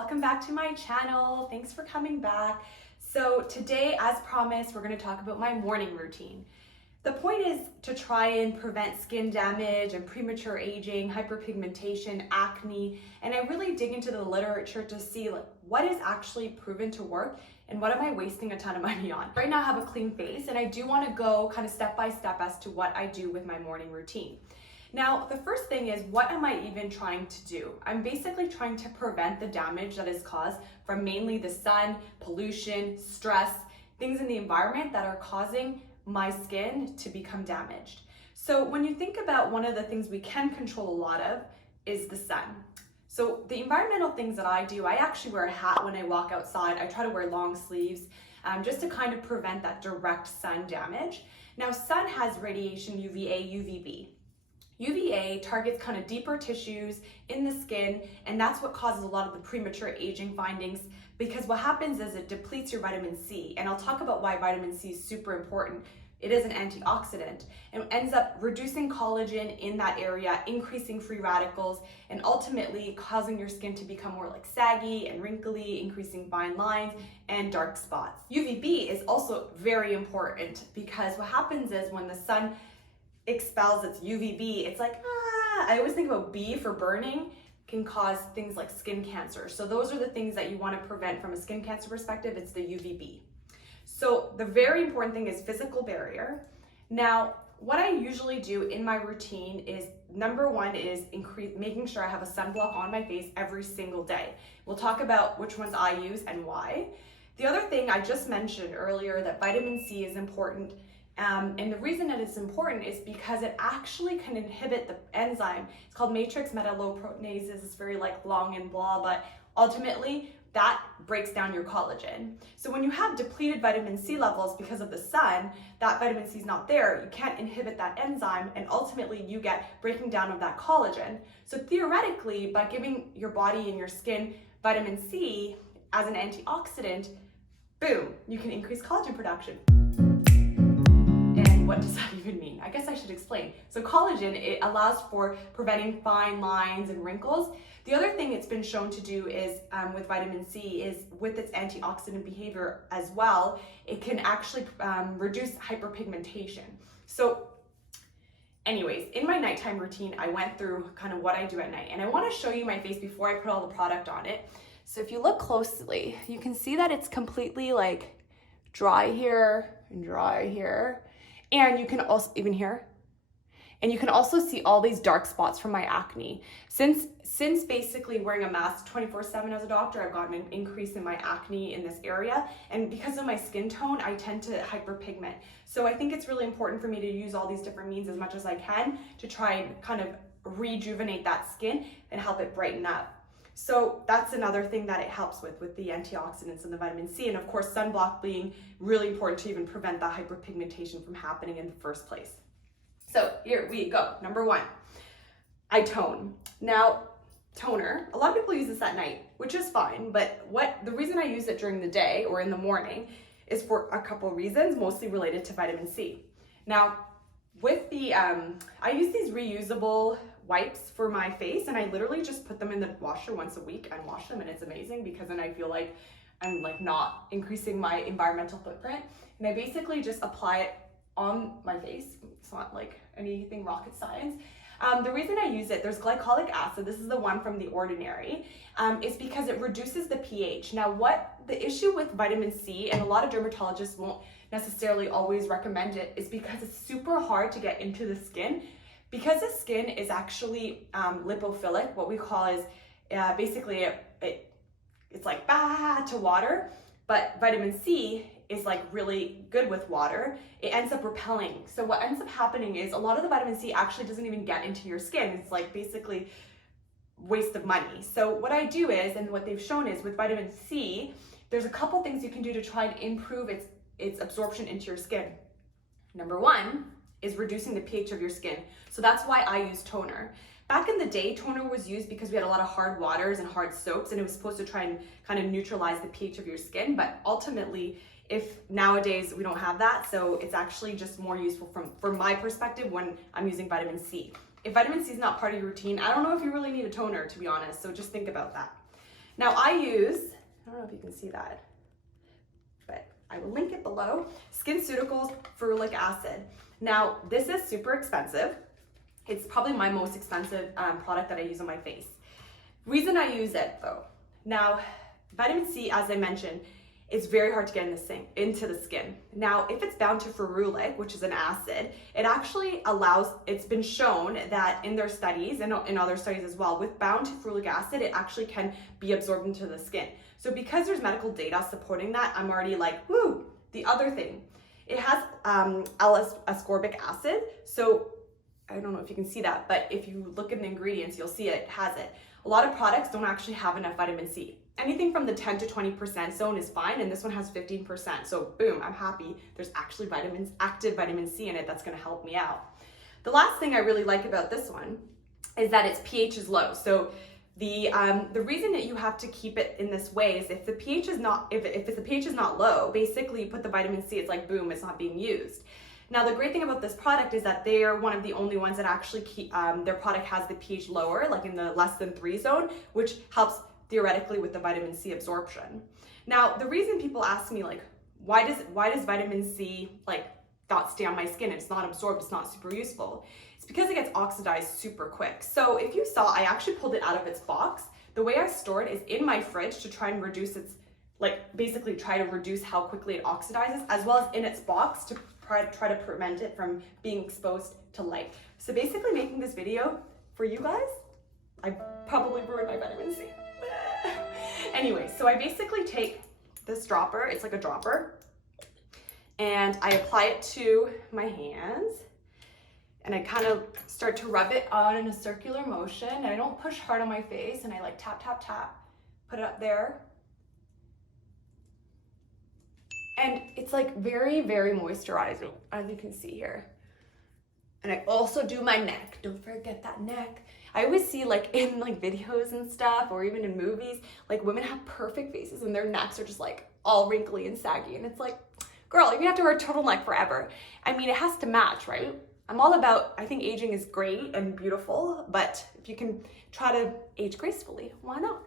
welcome back to my channel. Thanks for coming back. So today, as promised, we're going to talk about my morning routine. The point is to try and prevent skin damage and premature aging, hyperpigmentation, acne, and I really dig into the literature to see what is actually proven to work and what am I wasting a ton of money on. Right now I have a clean face and I do want to go kind of step by step as to what I do with my morning routine. Now, the first thing is, what am I even trying to do? I'm basically trying to prevent the damage that is caused from mainly the sun, pollution, stress, things in the environment that are causing my skin to become damaged. So when you think about one of the things we can control a lot of is the sun. So the environmental things that I do, I actually wear a hat when I walk outside. I try to wear long sleeves just to kind of prevent that direct sun damage. Now, sun has radiation UVA, UVB. UVA targets kind of deeper tissues in the skin, and that's what causes a lot of the premature aging findings, because what happens is it depletes your vitamin C, and I'll talk about why vitamin C is super important. It is an antioxidant and ends up reducing collagen in that area, increasing free radicals, and ultimately causing your skin to become more like saggy and wrinkly, increasing fine lines and dark spots. UVB is also very important because what happens is when the sun expels its UVB, it's like, I always think about B for burning, can cause things like skin cancer. So those are the things that you want to prevent from a skin cancer perspective. It's the UVB. So the very important thing is physical barrier. Now, what I usually do in my routine is, number one is making sure I have a sunblock on my face every single day. We'll talk about which ones I use and why. The other thing I just mentioned earlier, that vitamin C is important. And the reason that it's important is because it actually can inhibit the enzyme. It's called matrix metalloproteinases. It's very long and blah, but ultimately that breaks down your collagen. So when you have depleted vitamin C levels because of the sun, that vitamin C is not there. You can't inhibit that enzyme, and ultimately you get breaking down of that collagen. So theoretically, by giving your body and your skin vitamin C as an antioxidant, boom, you can increase collagen production. What does that even mean? I guess I should explain. So collagen, it allows for preventing fine lines and wrinkles. The other thing it's been shown to do is with vitamin C is with its antioxidant behavior as well, it can actually reduce hyperpigmentation. So anyways, in my nighttime routine, I went through kind of what I do at night, and I want to show you my face before I put all the product on it. So if you look closely, you can see that it's completely dry here and dry here. And you can also, even here, and you can also see all these dark spots from my acne. Since basically wearing a mask 24/7 as a doctor, I've gotten an increase in my acne in this area. And because of my skin tone, I tend to hyperpigment. So I think it's really important for me to use all these different means as much as I can to try and kind of rejuvenate that skin and help it brighten up. So that's another thing that it helps with the antioxidants and the vitamin C, and of course sunblock being really important to even prevent that hyperpigmentation from happening in the first place. So here we go. Number one, I tone. Now, toner, a lot of people use this at night, which is fine, but the reason I use it during the day or in the morning is for a couple reasons, mostly related to vitamin C. Now, with the, I use these reusable wipes for my face, and I literally just put them in the washer once a week and wash them, and it's amazing because then I feel like I'm not increasing my environmental footprint. And I basically just apply it on my face. It's not anything rocket science. The reason I use it, there's glycolic acid. This is the one from The Ordinary. Is because it reduces the pH. Now, what the issue with vitamin C, and a lot of dermatologists won't necessarily always recommend it, is because it's super hard to get into the skin. Because the skin is actually lipophilic, what we call is basically it's like to water, but vitamin C is really good with water. It ends up repelling. So what ends up happening is a lot of the vitamin C actually doesn't even get into your skin. It's basically waste of money. So what I do is, and what they've shown is with vitamin C, there's a couple things you can do to try and improve its absorption into your skin. Number one is reducing the pH of your skin. So that's why I use toner. Back in the day, toner was used because we had a lot of hard waters and hard soaps, and it was supposed to try and kind of neutralize the pH of your skin. But ultimately, if nowadays we don't have that, so it's actually just more useful from my perspective when I'm using vitamin C. If vitamin C is not part of your routine, I don't know if you really need a toner, to be honest, so just think about that. Now I use, I don't know if you can see that, but I will link it below, SkinCeuticals Ferulic Acid. Now this is super expensive. It's probably my most expensive product that I use on my face. Reason I use it though, now vitamin C, as I mentioned, it's very hard to get into the skin. Now, if it's bound to ferulic, which is an acid, it actually allows, it's been shown that in their studies, and in other studies as well, with bound to ferulic acid, it actually can be absorbed into the skin. So because there's medical data supporting that, I'm already like, woo. The other thing, it has L-ascorbic acid. So I don't know if you can see that, but if you look at the ingredients, you'll see it has it. A lot of products don't actually have enough vitamin C. Anything from the 10 to 20% zone is fine, and this one has 15%. So boom, I'm happy. There's actually active vitamin C in it that's gonna help me out. The last thing I really like about this one is that its pH is low. So the reason that you have to keep it in this way is if the pH is not, if the pH is not low, basically you put the vitamin C, it's like boom, it's not being used. Now, the great thing about this product is that they are one of the only ones that actually keep, their product has the pH lower, like in the less than 3 zone, which helps theoretically with the vitamin C absorption. Now, the reason people ask me like, why does vitamin C like not stay on my skin? It's not absorbed, it's not super useful. It's because it gets oxidized super quick. So if you saw, I actually pulled it out of its box. The way I store it is in my fridge to try and reduce its, like basically try to reduce how quickly it oxidizes, as well as in its box to try to prevent it from being exposed to light. So basically making this video for you guys, I probably ruined my vitamin C. Anyway, so I basically take this dropper, it's like a dropper, and I apply it to my hands, and I kind of start to rub it on in a circular motion, and I don't push hard on my face, and I like tap, tap, tap, put it up there. And it's like very, very moisturizing, as you can see here. And I also do my neck. Don't forget that neck. I always see like in like videos and stuff, or even in movies, like women have perfect faces and their necks are just like all wrinkly and saggy. And it's like, girl, you're gonna have to wear a turtleneck forever. I mean, it has to match, right? I'm all about, I think aging is great and beautiful, but if you can try to age gracefully, why not?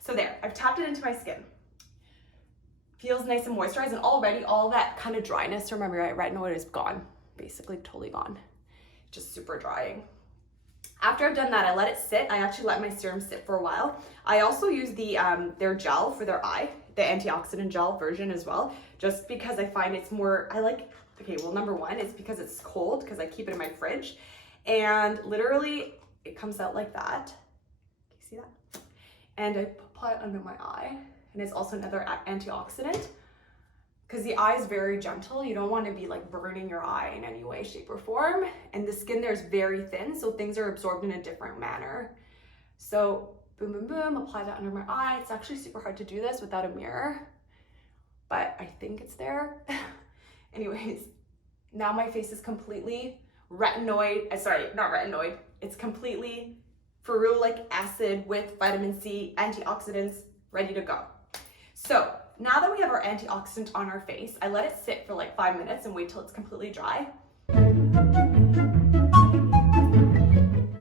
So there, I've tapped it into my skin. Feels nice and moisturized, and already all that kind of dryness from my retinoid is gone, basically totally gone. Just super drying. After I've done that, I let it sit. I actually let my serum sit for a while. I also use their gel for their eye, the antioxidant gel version as well, just because I find it's more, I like, okay, well, number one is because it's cold, because I keep it in my fridge, and literally it comes out like that. Can you see that? And I apply it under my eye, and it's also another antioxidant. Because the eye is very gentle, you don't want to be like burning your eye in any way, shape, or form. And the skin there is very thin, so things are absorbed in a different manner. So boom, boom, boom, apply that under my eye. It's actually super hard to do this without a mirror, but I think it's there. Anyways, now my face is completely it's completely ferulic acid with vitamin C, antioxidants, ready to go. So now that we have our antioxidant on our face, I let it sit for like 5 minutes and wait till it's completely dry.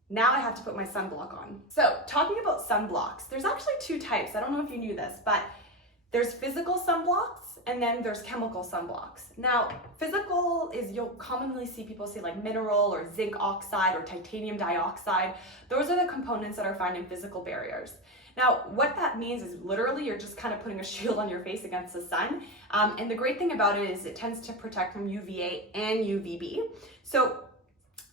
Now I have to put my sunblock on. So talking about sunblocks, there's actually 2 types. I don't know if you knew this, but there's physical sunblocks and then there's chemical sunblocks. Now, physical is, you'll commonly see people say like mineral or zinc oxide or titanium dioxide. Those are the components that are found in physical barriers. Now, what that means is literally you're just kind of putting a shield on your face against the sun. And the great thing about it is it tends to protect from UVA and UVB. So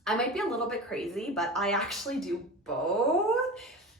I might be a little bit crazy, but I actually do both.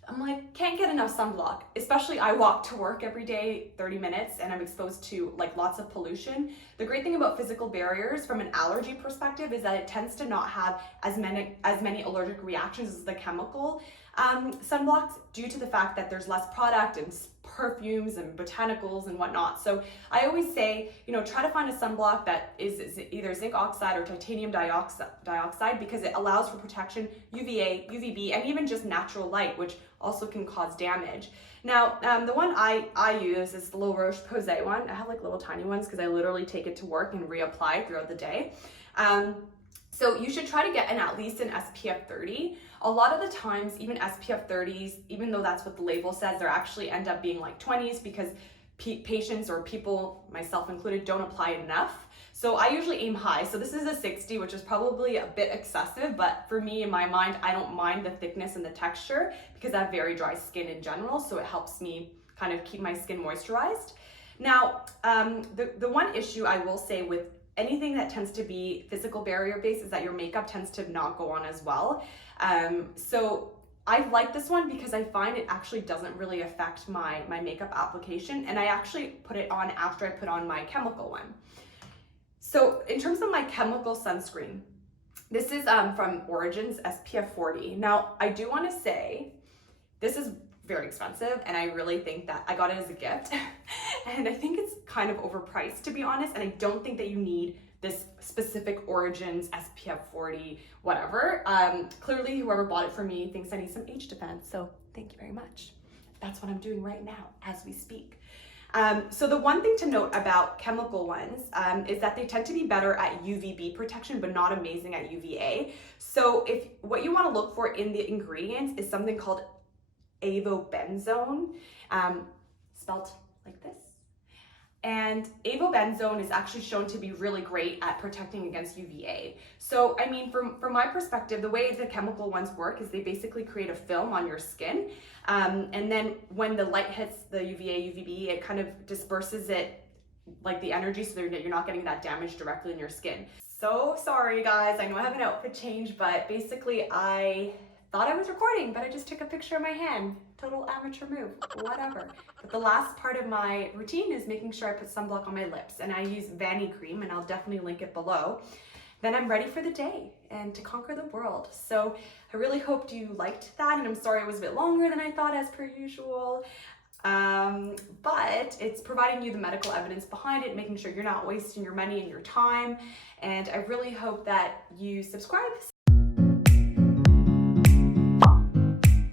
I'm like, can't get enough sunblock, especially I walk to work every day, 30 minutes, and I'm exposed to like lots of pollution. The great thing about physical barriers from an allergy perspective is that it tends to not have as many allergic reactions as the chemical sunblocks, due to the fact that there's less product and perfumes and botanicals and whatnot. So I always say, try to find a sunblock that is either zinc oxide or titanium dioxide, because it allows for protection, UVA, UVB, and even just natural light, which also can cause damage. Now, the one I use is the La Roche-Posay one. I have like little tiny ones because I literally take it to work and reapply throughout the day. So you should try to get at least an SPF 30. A lot of the times, even SPF 30s, even though that's what the label says, they actually end up being like 20s because patients or people, myself included, don't apply it enough. So I usually aim high. So this is a 60, which is probably a bit excessive, but for me, in my mind, I don't mind the thickness and the texture because I have very dry skin in general, so it helps me kind of keep my skin moisturized. Now, the one issue I will say with anything that tends to be physical barrier based is that your makeup tends to not go on as well. So I like this one because I find it actually doesn't really affect my makeup application, and I actually put it on after I put on my chemical one. So in terms of my chemical sunscreen, this is from Origins SPF 40. Now, I do want to say this is very expensive, and I really think that I got it as a gift and I think it's kind of overpriced, to be honest, and I don't think that you need this specific Origins SPF 40 whatever. Clearly whoever bought it for me thinks I need some age defense, so thank you very much. That's what I'm doing right now as we speak. So the one thing to note about chemical ones is that they tend to be better at UVB protection, but not amazing at UVA. So if what you want to look for in the ingredients is something called avobenzone, spelled like this. And avobenzone is actually shown to be really great at protecting against UVA. So, I mean, from my perspective, the way the chemical ones work is they basically create a film on your skin. And then when the light hits the UVA, UVB, it kind of disperses it, like the energy, so you're not getting that damage directly in your skin. So sorry guys, I know I have an outfit change, but basically I thought I was recording, but I just took a picture of my hand. Total amateur move, whatever. But the last part of my routine is making sure I put sunblock on my lips, and I use Vanny cream, and I'll definitely link it below. Then I'm ready for the day and to conquer the world. So I really hoped you liked that, and I'm sorry it was a bit longer than I thought as per usual. But it's providing you the medical evidence behind it, making sure you're not wasting your money and your time. And I really hope that you subscribe